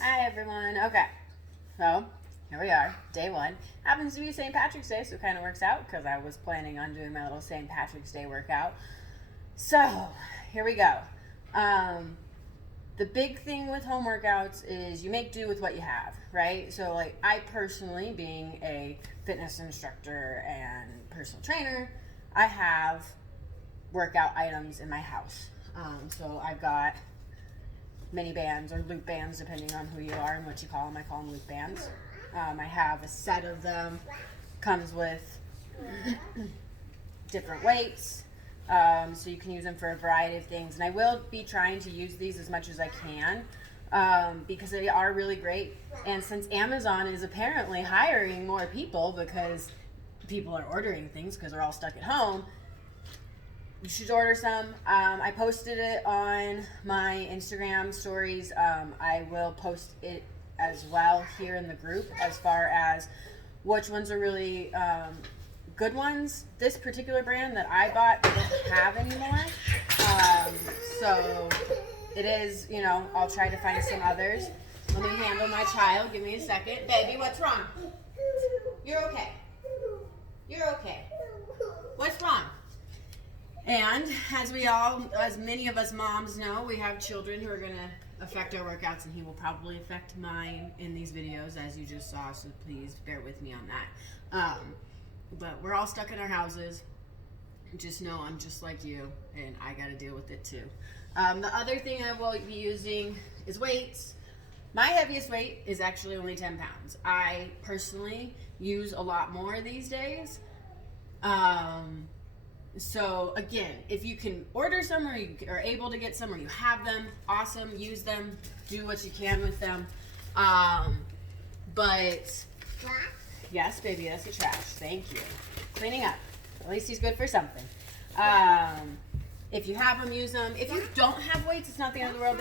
Hi everyone. Okay, so here we are, day one. Happens to be St. Patrick's Day, so it kind of works out because I was planning on doing my little St. Patrick's Day workout. So here we go. The big thing with home workouts is you make do with what you have, right? So like I personally, being a fitness instructor and personal trainer, I have workout items in my house. So I've got mini bands or loop bands, depending on who you are and what you call them. I call them loop bands. I have a set of them. Comes with different weights, so you can use them for a variety of things. And I will be trying to use these as much as I can because they are really great. And since Amazon is apparently hiring more people because people are ordering things because they're all stuck at home, you should order some. I posted it on my Instagram stories. I will post it as well here in the group as far as which ones are really good ones. This particular brand that I bought, they don't have anymore. So it is, I'll try to find some others. Let me handle my child. Give me a second. Baby, what's wrong? You're okay. You're okay. What's wrong? And as many of us moms know, we have children who are going to affect our workouts, and he will probably affect mine in these videos, as you just saw, so please bear with me on that. But we're all stuck in our houses. Just know I'm just like you, and I got to deal with it too. The other thing I will be using is weights. My heaviest weight is actually only 10 pounds. I personally use a lot more these days. So again, if you can order some or you are able to get some or you have them, awesome, use them, do what you can with them. But yes, baby, that's the trash. Thank you. Cleaning up. At least he's good for something. If you have them, use them. If you don't have weights, it's not the end of the world.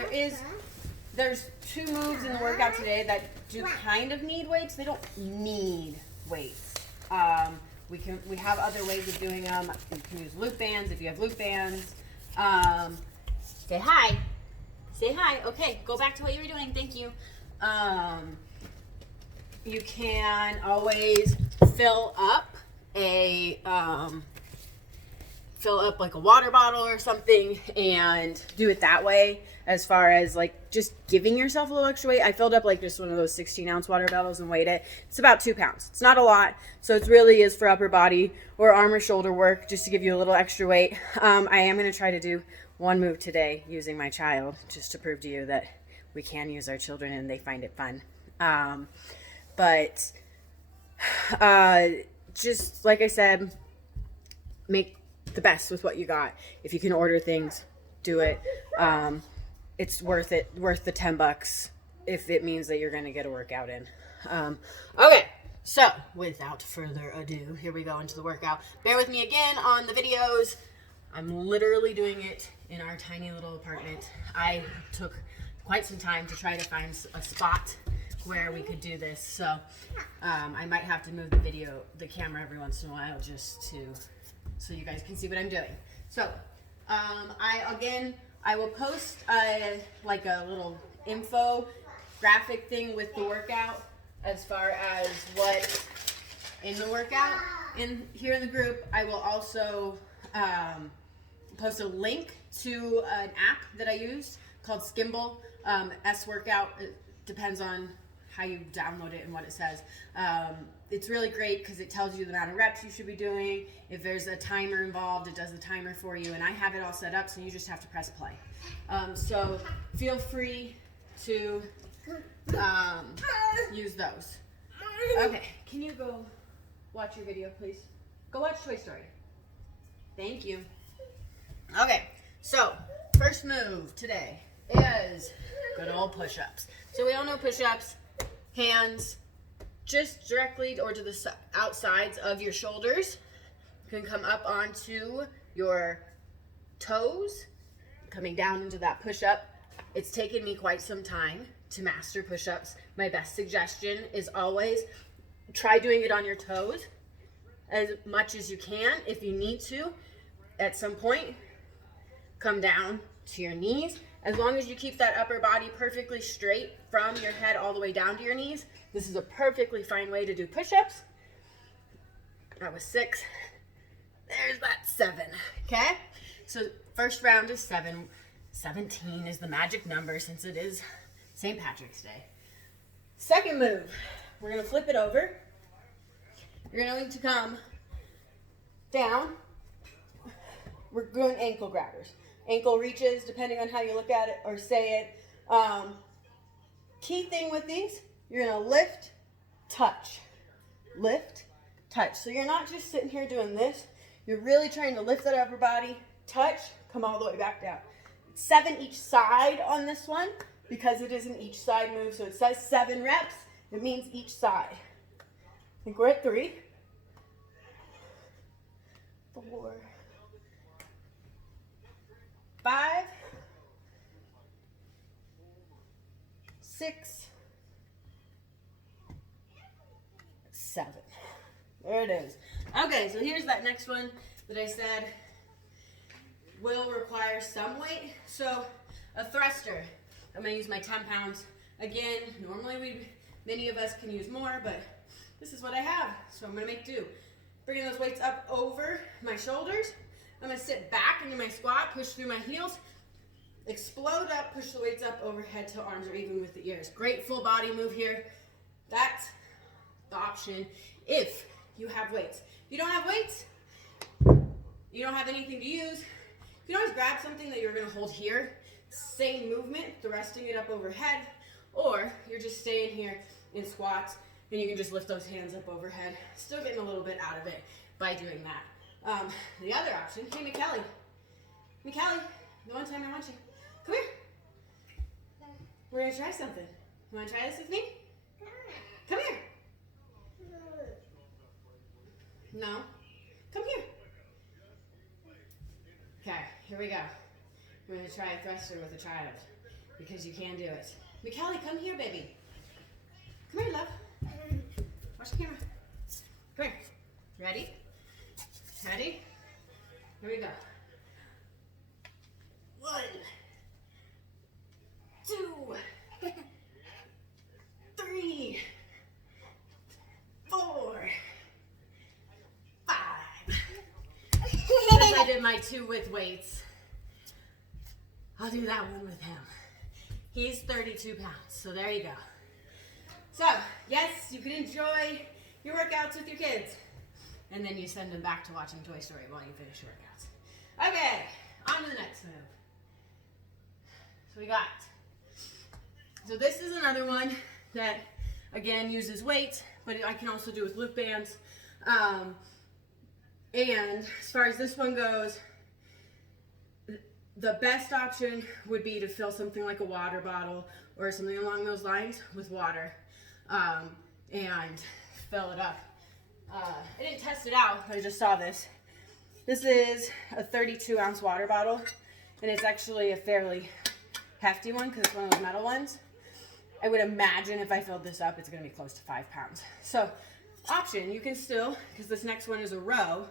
There's two moves in the workout today that do kind of need weights. They don't need weights. We have other ways of doing them. You can use loop bands if you have loop bands. Say hi. Say hi. Okay, go back to what you were doing. Thank you. You can always fill up like a water bottle or something and do it that way, as far as like just giving yourself a little extra weight. I filled up like just one of those 16-ounce water bottles and weighed it. It's about 2 pounds. It's not a lot, so it really is for upper body or arm or shoulder work, just to give you a little extra weight. I am going to try to do one move today using my child, just to prove to you that we can use our children and they find it fun. But just like I said, make the best with what you got. If you can order things, do it. It's worth it, worth the $10 if it means that you're going to get a workout in. Okay, so without further ado, here we go into the workout. Bear with me again on the videos. I'm literally doing it in our tiny little apartment. I took quite some time to try to find a spot where we could do this, so I might have to move the camera every once in a while, just so you guys can see what I'm doing. So I will post like a little info graphic thing with the workout, as far as what in the workout here in the group. I will also post a link to an app that I use called Skimble. S Workout. It depends on how you download it and what it says. It's really great because it tells you the amount of reps you should be doing. If there's a timer involved, it does the timer for you, and I have it all set up, so you just have to press play. So feel free to use those. Okay, can you go watch your video, please? Go watch Toy Story. Thank you. Okay, so first move today is good old push-ups. So we all know push-ups, hands just directly or to the outsides of your shoulders. You can come up onto your toes, coming down into that push-up. It's taken me quite some time to master push-ups. My best suggestion is always try doing it on your toes as much as you can. If you need to, at some point, come down to your knees As long as you keep that upper body perfectly straight from your head all the way down to your knees, this is a perfectly fine way to do push-ups. That was 6. There's that 7, okay? So first round is 7. 17 is the magic number since it is St. Patrick's Day. Second move, we're gonna flip it over. You're going to come down. We're doing ankle grabbers. Ankle reaches, depending on how you look at it or say it. Key thing with these, you're gonna lift, touch, lift, touch. So you're not just sitting here doing this. You're really trying to lift that upper body, touch, come all the way back down. 7 each side on this one because it is an each side move. So it says 7 reps. It means each side. I think we're at 3, 4, 5, 6, 7. There it is. Okay, so here's that next one that I said will require some weight. So a thruster. I'm going to use my 10 pounds. Again, normally many of us can use more, but this is what I have. So I'm going to make do. Bringing those weights up over my shoulders. I'm going to sit back into my squat, push through my heels, explode up, push the weights up overhead till arms are even with the ears. Great full body move here. That's the option if you have weights. If you don't have weights, you don't have anything to use, you can always grab something that you're going to hold here. Same movement, thrusting it up overhead, or you're just staying here in squats and you can just lift those hands up overhead. Still getting a little bit out of it by doing that. The other option, hey McKelly, the one time I want you, come here. We're going to try something. You want to try this with me? Come here. No? Come here. Okay, here we go. We're going to try a thruster with a child because you can do it. McKelly, come here, baby. Come here, love. Watch the camera. Come here. Ready? Ready? Here we go. 1, 2, 3, 4, 5. Since I did my 2 with weights, I'll do that one with him. He's 32 pounds, so there you go. So, yes, you can enjoy your workouts with your kids. And then you send them back to watching Toy Story while you finish your workouts. Okay, on to the next move. So so this is another one that, again, uses weights, but I can also do with loop bands. And as far as this one goes, the best option would be to fill something like a water bottle or something along those lines with water and fill it up. I didn't test it out, I just saw this. This is a 32-ounce water bottle, and it's actually a fairly hefty one because it's one of those metal ones. I would imagine if I filled this up, it's going to be close to 5 pounds. So, option, you can still, because this next one is a row,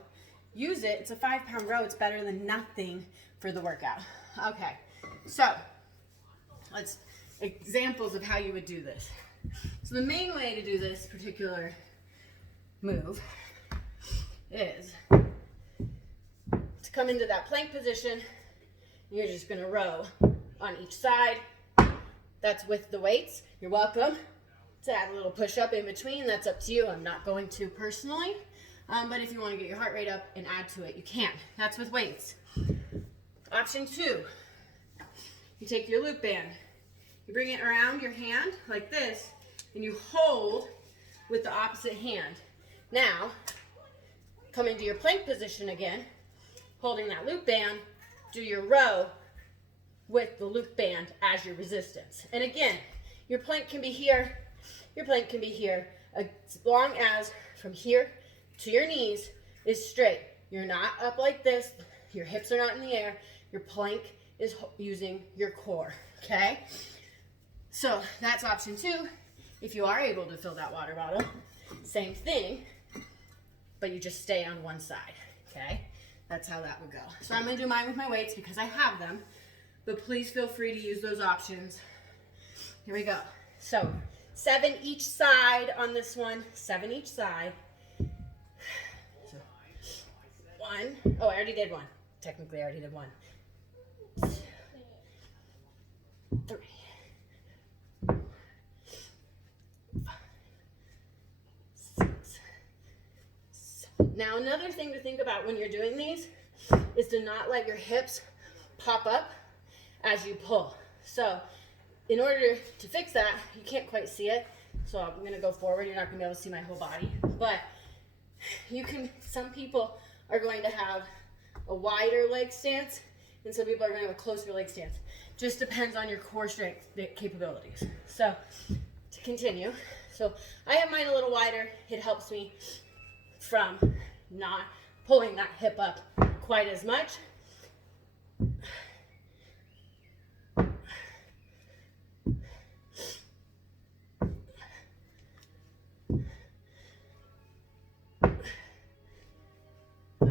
use it. It's a 5-pound row. It's better than nothing for the workout. Okay, so let's examples of how you would do this. So the main way to do this particular move is to come into that plank position. You're just going to row on each side. That's with the weights. You're welcome to add a little push up in between. That's up to you. I'm not going to personally, but if you want to get your heart rate up and add to it, you can. That's with weights. Option 2, you take your loop band, you bring it around your hand like this, and you hold with the opposite hand. Now, come into your plank position again, holding that loop band, do your row with the loop band as your resistance. And again, your plank can be here, your plank can be here, as long as from here to your knees is straight. You're not up like this, your hips are not in the air, your plank is using your core, okay? So that's option 2. If you are able to fill that water bottle, same thing, but you just stay on one side, okay? That's how that would go. So I'm gonna do mine with my weights because I have them. but please feel free to use those options. Here we go. So 7 each side on this one, 7 each side. So 1, oh, I already did 1. Technically, I already did 1. 2, 3, 4, 5, 6, 7. Now, another thing to think about when you're doing these is to not let your hips pop up as you pull. So in order to fix that, you can't quite see it. So I'm gonna go forward. You're not gonna be able to see my whole body, but you can, some people are going to have a wider leg stance and some people are gonna have a closer leg stance. Just depends on your core strength capabilities. So to continue, so I have mine a little wider. It helps me from not pulling that hip up quite as much.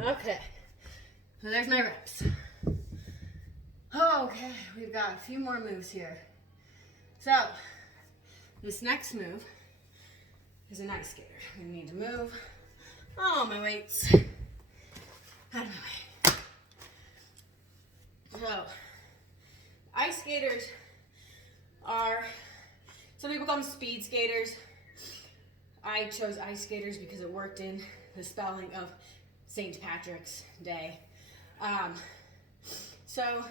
Okay, so there's my reps. Okay, we've got a few more moves here. So, this next move is an ice skater. We need to move all my weights out of my way. So, ice skaters are, some people call them speed skaters. I chose ice skaters because it worked in the spelling of St. Patrick's Day. So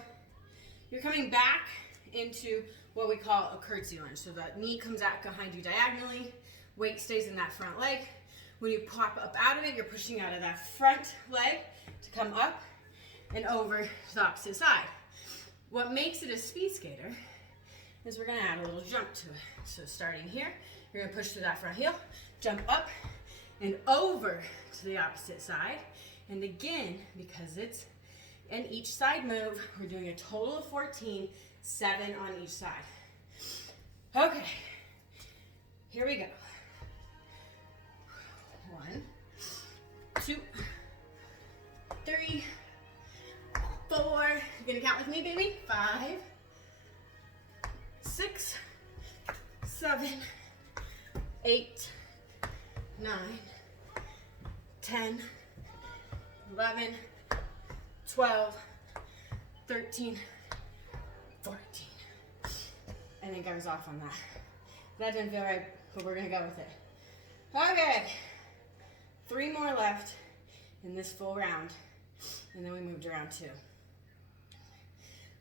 you're coming back into what we call a curtsy lunge. So the knee comes out behind you diagonally, weight stays in that front leg. When you pop up out of it, you're pushing out of that front leg to come up and over to the opposite side. What makes it a speed skater is we're gonna add a little jump to it. So starting here, you're gonna push through that front heel, jump up and over to the opposite side. And again, because it's an each side move, we're doing a total of 14, 7 on each side. Okay, here we go. 1, 2, 3, 4. You're gonna count with me, baby. 5, 6, 7, 8, 9, 10, 11, 12, 13, 14. I think I was off on that. That didn't feel right, but we're gonna go with it. Okay, 3 more left in this full round, and then we move to round 2,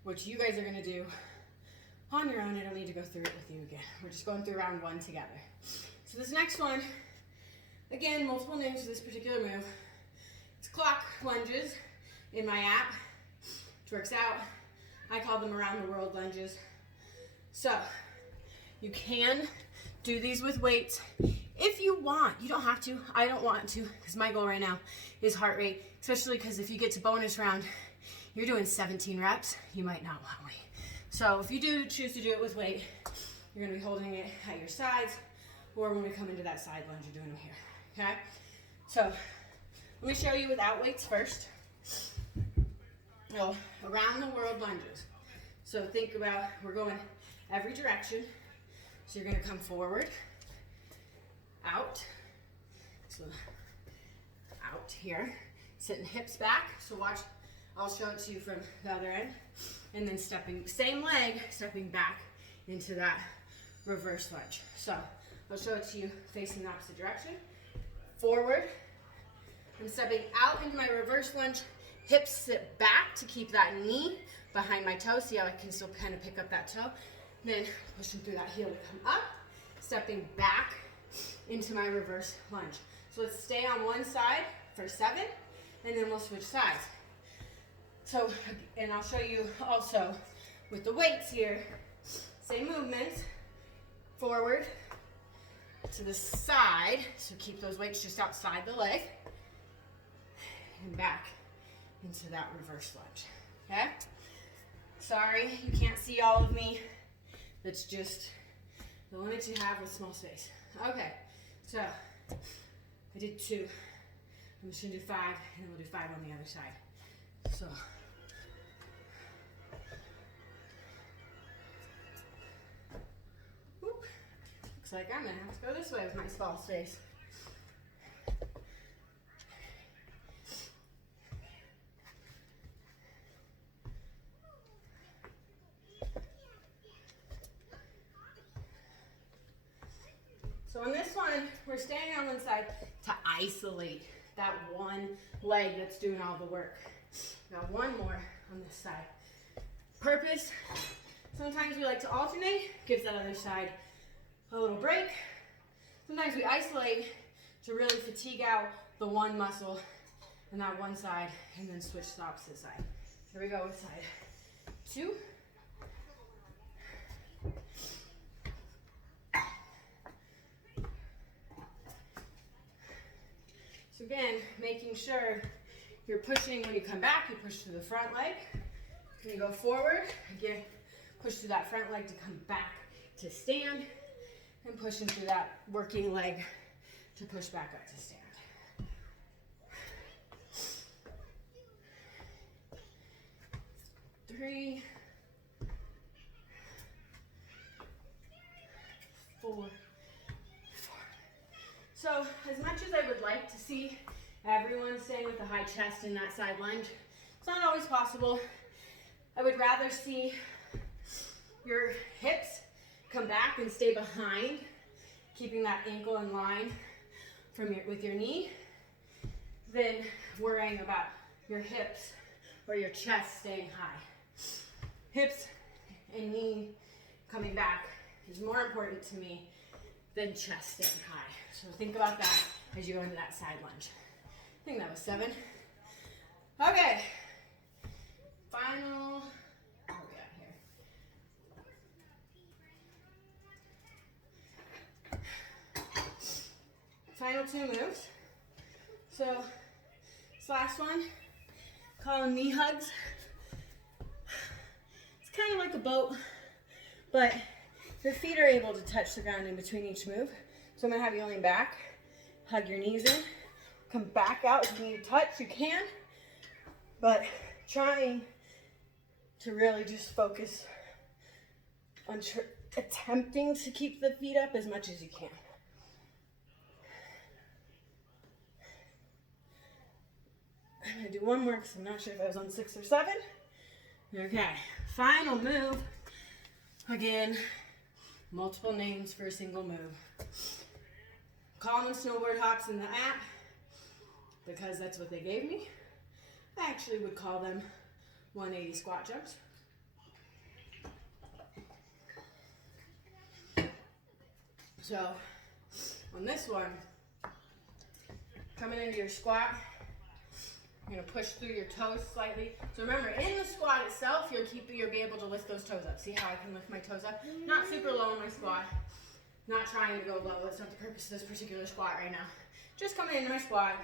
which you guys are gonna do on your own. I don't need to go through it with you again. We're just going through round 1 together. So this next one, again, multiple names for this particular move. It's clock lunges in my app, which works out. I call them around the world lunges. So you can do these with weights if you want. You don't have to. I don't want to, because my goal right now is heart rate, especially because if you get to bonus round, you're doing 17 reps, you might not want weight. So if you do choose to do it with weight, you're gonna be holding it at your sides, or when we come into that side lunge, you're doing them here, okay? So let me show you without weights first. So around the world lunges. So think about, we're going every direction. So you're gonna come forward, out, so out here, sitting hips back. So watch, I'll show it to you from the other end. And then stepping, same leg, stepping back into that reverse lunge. So I'll show it to you facing the opposite direction. Forward, I'm stepping out into my reverse lunge, hips sit back to keep that knee behind my toe. See how I can still kind of pick up that toe? Then pushing through that heel to come up, stepping back into my reverse lunge. So let's stay on one side for 7, and then we'll switch sides. So, and I'll show you also with the weights here, same movements, forward to the side, so keep those weights just outside the leg, and back into that reverse lunge, okay? Sorry, you can't see all of me. That's just the limit you have with small space. Okay, so I did 2. I'm just gonna do 5, and we'll do 5 on the other side. So, like I'm gonna have to go this way with my small space. So on this one, we're standing on one side to isolate that one leg that's doing all the work. Now one more on this side. Purpose, sometimes we like to alternate, gives that other side a little break. Sometimes we isolate to really fatigue out the one muscle and that one side, and then switch to the opposite side. Here we go with side 2. So again, making sure you're pushing when you come back, you push through the front leg. When you go forward, again, push through that front leg to come back to stand, and pushing through that working leg to push back up to stand. 3, 4. So as much as I would like to see everyone staying with a high chest in that side lunge, it's not always possible. I would rather see your hips come back and stay behind, keeping that ankle in line with your knee, than worrying about your hips or your chest staying high. Hips and knee coming back is more important to me than chest staying high. So think about that as you go into that side lunge. I think that was 7. Okay. Final, what we got here? Final 2 moves. So this last one, call them knee hugs. It's kind of like a boat, but your feet are able to touch the ground in between each move. So I'm gonna have you lean back, hug your knees in, come back out. If you need to touch, you can, but trying to really just focus on attempting to keep the feet up as much as you can. I'm gonna do one more because I'm not sure if I was on 6 or 7. Okay, final move. Again, multiple names for a single move. Call them snowboard hops in the app because that's what they gave me. I actually would call them 180 squat jumps. So on this one, coming into your squat, you're gonna push through your toes slightly. So remember, in the squat itself, you'll be able to lift those toes up. See how I can lift my toes up? Not super low in my squat. Not trying to go low. That's not the purpose of this particular squat right now. Just coming into my squat.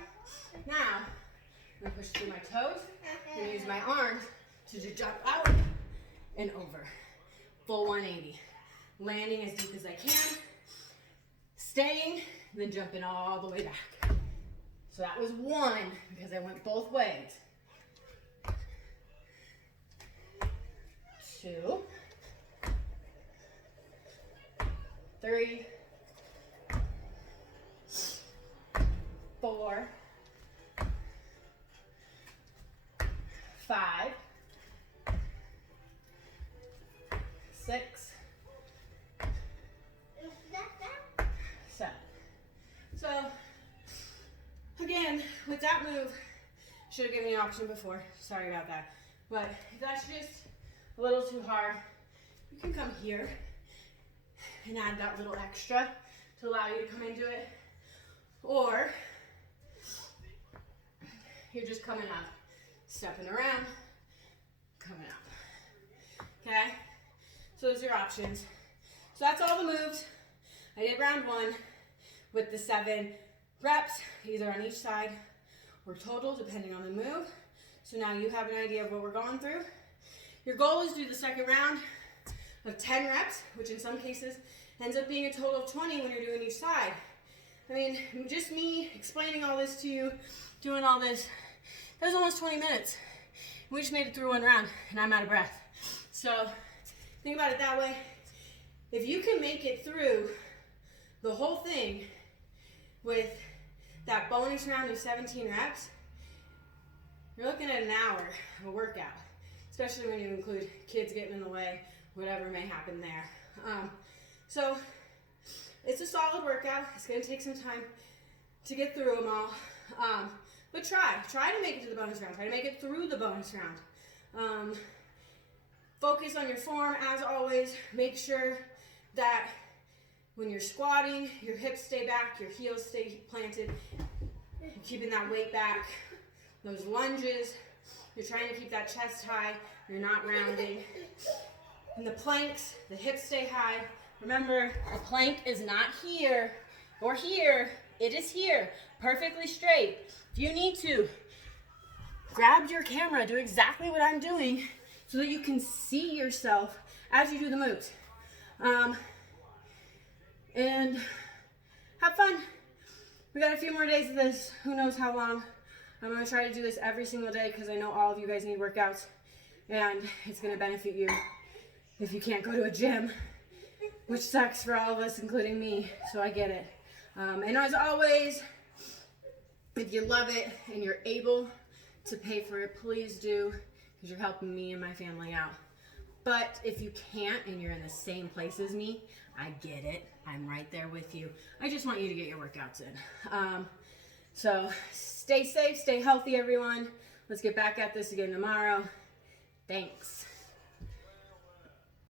Now, I'm gonna push through my toes. I'm gonna use my arms to just jump out and over. Full 180. Landing as deep as I can. Staying, then jumping all the way back. So that was 1 because I went both ways. 2. 3, 4, 5, 6, 7. So again, with that move, should have given you an option before. Sorry about that. But if that's just a little too hard, you can come here and add that little extra to allow you to come into it. Or you're just coming up, stepping around, coming up. Okay? So those are your options. So that's all the moves. I did round 1 with the 7 reps, either on each side or total, depending on the move. So now you have an idea of what we're going through. Your goal is to do the second round of 10 reps, which in some cases ends up being a total of 20 when you're doing each side. I mean, just me explaining all this to you, doing all this, that was almost 20 minutes. We just made it through 1 round, and I'm out of breath. So think about it that way. If you can make it through the whole thing with that bonus round of 17 reps, you're looking at an hour of a workout, especially when you include kids getting in the way, whatever may happen there. So it's a solid workout. It's going to take some time to get through them all. But try to make it to the bonus round. Try to make it through the bonus round. Focus on your form as always. Make sure that when you're squatting, your hips stay back, your heels stay planted, you're keeping that weight back. Those lunges, you're trying to keep that chest high, you're not rounding. And the planks, the hips stay high. Remember, a plank is not here or here, it is here, perfectly straight. If you need to, grab your camera, do exactly what I'm doing so that you can see yourself as you do the moves. And have fun. We got a few more days of this, who knows how long. I'm going to try to do this every single day because I know all of you guys need workouts, and it's going to benefit you if you can't go to a gym, which sucks for all of us, including me, so I get it. And as always, if you love it and you're able to pay for it, please do, because you're helping me and my family out. But if you can't and you're in the same place as me, I get it. I'm right there with you. I just want you to get your workouts in. So stay safe, stay healthy, everyone. Let's get back at this again tomorrow. Thanks.